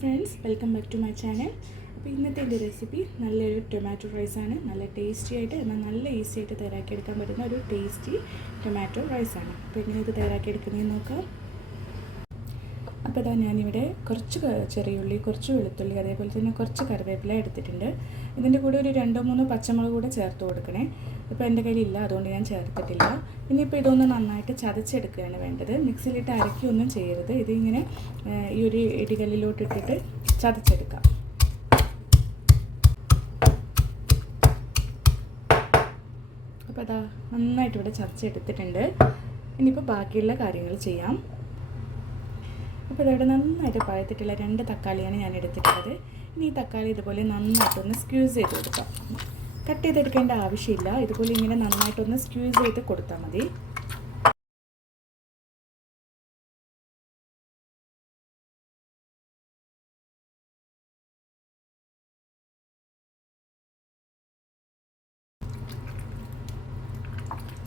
Friends, welcome back to my channel. അപ്പോൾ ഇന്നത്തെ എൻ്റെ റെസിപ്പി നല്ലൊരു ടൊമാറ്റോ റൈസാണ്. നല്ല ടേസ്റ്റി ആയിട്ട് എന്നാൽ നല്ല ഈസി ആയിട്ട് തയ്യാറാക്കിയെടുക്കാൻ പറ്റുന്ന ഒരു ടേസ്റ്റി ടൊമാറ്റോ റൈസാണ്. അപ്പോൾ എങ്ങനെ ഇത് തയ്യാറാക്കിയെടുക്കുന്നതെന്ന് നോക്കാം. അപ്പോൾ ഇതാ ഞാനിവിടെ കുറച്ച് ചെറിയുള്ളി, കുറച്ച് വെളുത്തുള്ളി, അതേപോലെ തന്നെ കുറച്ച് കറിവേപ്പില എടുത്തിട്ടുണ്ട്. ഇതിൻ്റെ കൂടെ ഒരു 2-3 പച്ചമുളക് കൂടെ ചേർത്ത് കൊടുക്കണേ. ഇപ്പോൾ എൻ്റെ കയ്യിലില്ല, അതുകൊണ്ട് ഞാൻ ചേർത്തിട്ടില്ല. ഇനിയിപ്പോൾ ഇതൊന്ന് നന്നായിട്ട് ചതച്ചെടുക്കുകയാണ് വേണ്ടത്. മിക്സിയിലിട്ട് അരക്കുകയൊന്നും ചെയ്യരുത്. ഇതിങ്ങനെ ഈ ഒരു ഇടികല്ലിലോട്ട് ഇട്ടിട്ട് ചതച്ചെടുക്കാം. അപ്പോൾ അതാ നന്നായിട്ട് ഇവിടെ ചതച്ചെടുത്തിട്ടുണ്ട്. ഇനിയിപ്പോൾ ബാക്കിയുള്ള കാര്യങ്ങൾ ചെയ്യാം. അപ്പോൾ ഇവിടെ നന്നായിട്ട് പഴുത്തിട്ടുള്ള 2 തക്കാളിയാണ് ഞാൻ എടുത്തിട്ടുള്ളത്. ഇനി ഈ തക്കാളി ഇതുപോലെ നന്നായിട്ടൊന്ന് സ്ക്യൂസ് ചെയ്ത് കൊടുക്കാം. കട്ട് ചെയ്തെടുക്കേണ്ട ആവശ്യമില്ല, ഇതുപോലെ ഇങ്ങനെ നന്നായിട്ടൊന്ന് സ്ക്യൂസ് ചെയ്ത് കൊടുത്താൽ മതി.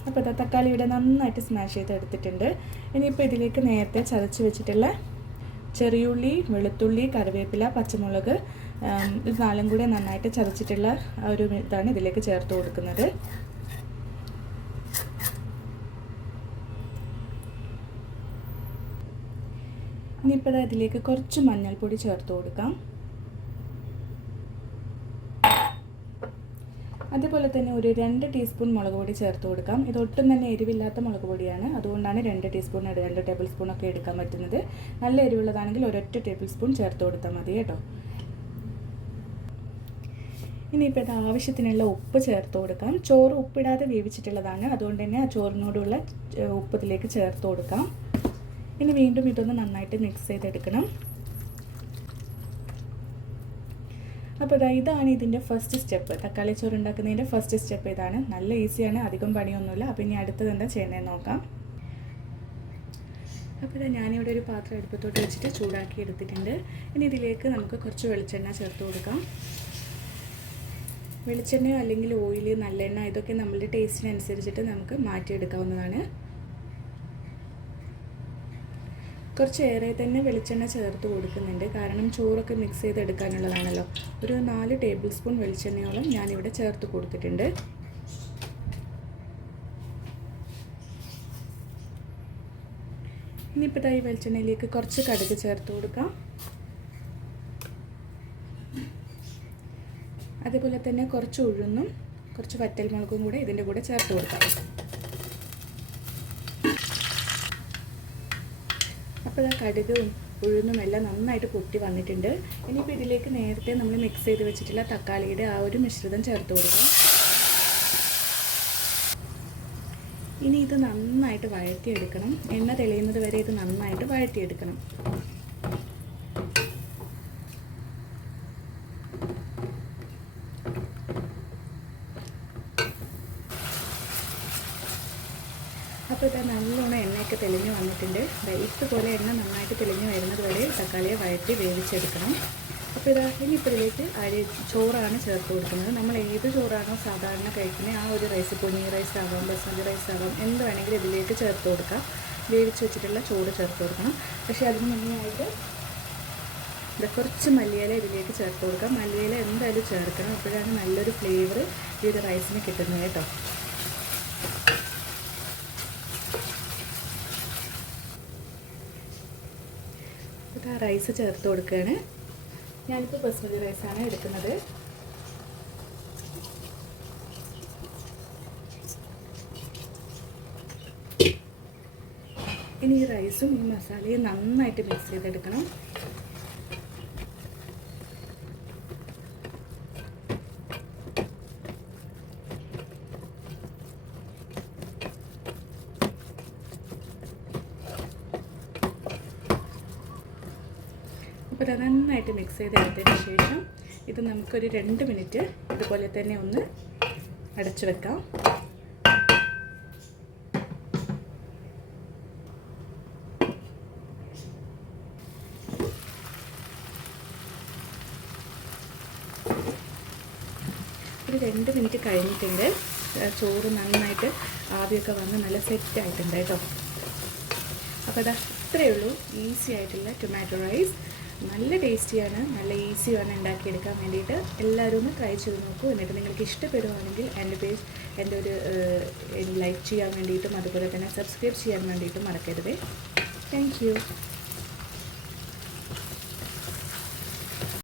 അപ്പോൾ തക്കാളി ഇവിടെ നന്നായിട്ട് സ്മാഷ് ചെയ്ത് എടുത്തിട്ടുണ്ട്. ഇനിയിപ്പോൾ ഇതിലേക്ക് നേരത്തെ ചതച്ച് വെച്ചിട്ടുള്ള ചെറിയുള്ളി, വെളുത്തുള്ളി, കറിവേപ്പില, പച്ചമുളക്, ഇത് 4 കൂടെ നന്നായിട്ട് ചതച്ചിട്ടുള്ള ഒരു ഇതാണ് ഇതിലേക്ക് ചേർത്ത് കൊടുക്കുന്നത്. ഇനിയിപ്പോൾ ഇതിലേക്ക് കുറച്ച് മഞ്ഞൾപ്പൊടി ചേർത്ത് കൊടുക്കാം. അതേപോലെ തന്നെ ഒരു 2 ടീസ്പൂൺ മുളക് പൊടി ചേർത്ത് കൊടുക്കാം. ഇതൊട്ടും തന്നെ എരിവില്ലാത്ത മുളക് പൊടിയാണ്, അതുകൊണ്ടാണ് 2 ടീസ്പൂൺ 2 ടേബിൾ സ്പൂണൊക്കെ എടുക്കാൻ പറ്റുന്നത്. നല്ല എരിവുള്ളതാണെങ്കിൽ 1 ടേബിൾ സ്പൂൺ ചേർത്ത് കൊടുത്താൽ മതി കേട്ടോ. ഇനിയിപ്പോൾ ഇത് ആവശ്യത്തിനുള്ള ഉപ്പ് ചേർത്ത് കൊടുക്കാം. ചോറ് ഉപ്പിടാതെ വേവിച്ചിട്ടുള്ളതാണ്, അതുകൊണ്ട് തന്നെ ആ ചോറിനോടുള്ള ഉപ്പ് ഇതിലേക്ക് ചേർത്ത് കൊടുക്കാം. ഇനി വീണ്ടും ഇതൊന്ന് നന്നായിട്ട് മിക്സ് ചെയ്തെടുക്കണം. അപ്പോൾ ഇതാണ് ഇതിൻ്റെ ഫസ്റ്റ് സ്റ്റെപ്പ്. തക്കാളി ചോറ് ഉണ്ടാക്കുന്നതിൻ്റെ ഫസ്റ്റ് സ്റ്റെപ്പ് ഇതാണ്. നല്ല ഈസിയാണ്, അധികം പണിയൊന്നുമില്ല. അപ്പോൾ ഇനി അടുത്തത് എന്താ ചെയ്യുന്നതെന്ന് നോക്കാം. അപ്പോൾ ഞാനിവിടെ ഒരു പാത്രം അടുപ്പത്തോട്ട് വെച്ചിട്ട് ചൂടാക്കി എടുത്തിട്ടുണ്ട്. ഇനി ഇതിലേക്ക് നമുക്ക് കുറച്ച് വെളിച്ചെണ്ണ ചേർത്ത് കൊടുക്കാം. വെളിച്ചെണ്ണ അല്ലെങ്കിൽ ഓയിൽ, നല്ലെണ്ണ, ഇതൊക്കെ നമ്മളുടെ ടേസ്റ്റിനനുസരിച്ചിട്ട് നമുക്ക് മാറ്റിയെടുക്കാവുന്നതാണ്. കുറച്ച് ഏറെ തന്നെ വെളിച്ചെണ്ണ ചേർത്ത് കൊടുക്കുന്നുണ്ട്, കാരണം ചോറൊക്കെ മിക്സ് ചെയ്തെടുക്കാനുള്ളതാണല്ലോ. ഒരു 4 ടേബിൾ സ്പൂൺ വെളിച്ചെണ്ണയോളം ഞാനിവിടെ ചേർത്ത് കൊടുത്തിട്ടുണ്ട്. ഇനിയിപ്പോൾ ഈ വെളിച്ചെണ്ണയിലേക്ക് കുറച്ച് കടുക് ചേർത്ത് കൊടുക്കാം. അതേപോലെ തന്നെ കുറച്ച് ഉഴുന്നും കുറച്ച് വറ്റൽമുളകും കൂടെ ഇതിൻ്റെ കൂടെ ചേർത്ത് കൊടുക്കാം. അപ്പോൾ കടുകും ഉഴുന്നും എല്ലാം നന്നായിട്ട് പൊട്ടി വന്നിട്ടുണ്ട്. ഇനിയിപ്പോൾ ഇതിലേക്ക് നേരത്തെ നമ്മൾ മിക്സ് ചെയ്ത് വെച്ചിട്ടുള്ള തക്കാളിയുടെ ആ ഒരു മിശ്രിതം ചേർത്ത് കൊടുക്കാം. ഇനി ഇത് നന്നായിട്ട് വഴറ്റിയെടുക്കണം. എണ്ണ തെളിയുന്നത് വരെ ഇത് നന്നായിട്ട് വഴറ്റിയെടുക്കണം. അപ്പോൾ ഇത് നല്ലോണം എണ്ണയൊക്കെ തെളിഞ്ഞ് വന്നിട്ടുണ്ട്. ഇതുപോലെ എണ്ണ നന്നായിട്ട് തെളിഞ്ഞ് വരുന്നത് വരെ തക്കാളിയെ വഴറ്റി വേവിച്ചെടുക്കണം. അപ്പോൾ ഇനിയിപ്പോൾ ഇതിലേക്ക് ചോറാണ് ചേർത്ത് കൊടുക്കുന്നത്. നമ്മൾ ഏത് ചോറാണോ സാധാരണ കഴിക്കുന്നത് ആ ഒരു റൈസ്, പൊന്നി റൈസ് ആവാം, ബസ്മതി റൈസ് ആവാം, എന്ത് വേണമെങ്കിലും ഇതിലേക്ക് ചേർത്ത് കൊടുക്കാം. വേവിച്ച് വെച്ചിട്ടുള്ള ചോറ് ചേർത്ത് കൊടുക്കണം. പക്ഷേ അതിന് മുന്നേ ആയിട്ട് കുറച്ച് മല്ലിയില ഇതിലേക്ക് ചേർത്ത് കൊടുക്കാം. മല്ലിയില എന്തായാലും ചേർക്കണം, അപ്പോഴാണ് നല്ലൊരു ഫ്ലേവർ ഈ ഒരു റൈസിന് കിട്ടുന്നത് കേട്ടോ. റൈസ് ചേർത്ത് കൊടുക്കുകയാണ്. ഞാനിപ്പോൾ ബസ്മതി റൈസാണ് എടുക്കുന്നത്. ഇനി ഈ റൈസും ഈ മസാലയും നന്നായിട്ട് മിക്സ് ചെയ്തെടുക്കണം. അപ്പോൾ നന്നായിട്ട് മിക്സ് ചെയ്തെടുത്തതിന് ശേഷം ഇത് നമുക്കൊരു 2 മിനിറ്റ് ഇതുപോലെ തന്നെ ഒന്ന് അടച്ചു വെക്കാം. ഒരു 2 മിനിറ്റ് കഴിഞ്ഞിട്ടുണ്ട്. ചോറ് നന്നായിട്ട് ആവിയൊക്കെ വന്ന് നല്ല സെറ്റായിട്ടുണ്ട് കേട്ടോ. അപ്പോൾ ഇത്രയേ ഉള്ളൂ, ഈസി ആയിട്ടുള്ള ടൊമാറ്റോ റൈസ്. നല്ല ടേസ്റ്റിയാണ്, നല്ല ഈസിയാണ് ഉണ്ടാക്കിയെടുക്കാൻ വേണ്ടിയിട്ട്. എല്ലാവരും ഒന്ന് ട്രൈ ചെയ്ത് നോക്കൂ. എന്നിട്ട് നിങ്ങൾക്ക് ഇഷ്ടപ്പെടുവാണെങ്കിൽ എൻ്റെ ഒരു ലൈക്ക് ചെയ്യാൻ വേണ്ടിയിട്ടും അതുപോലെ തന്നെ സബ്സ്ക്രൈബ് ചെയ്യാൻ വേണ്ടിയിട്ടും മറക്കരുത്. Thank you.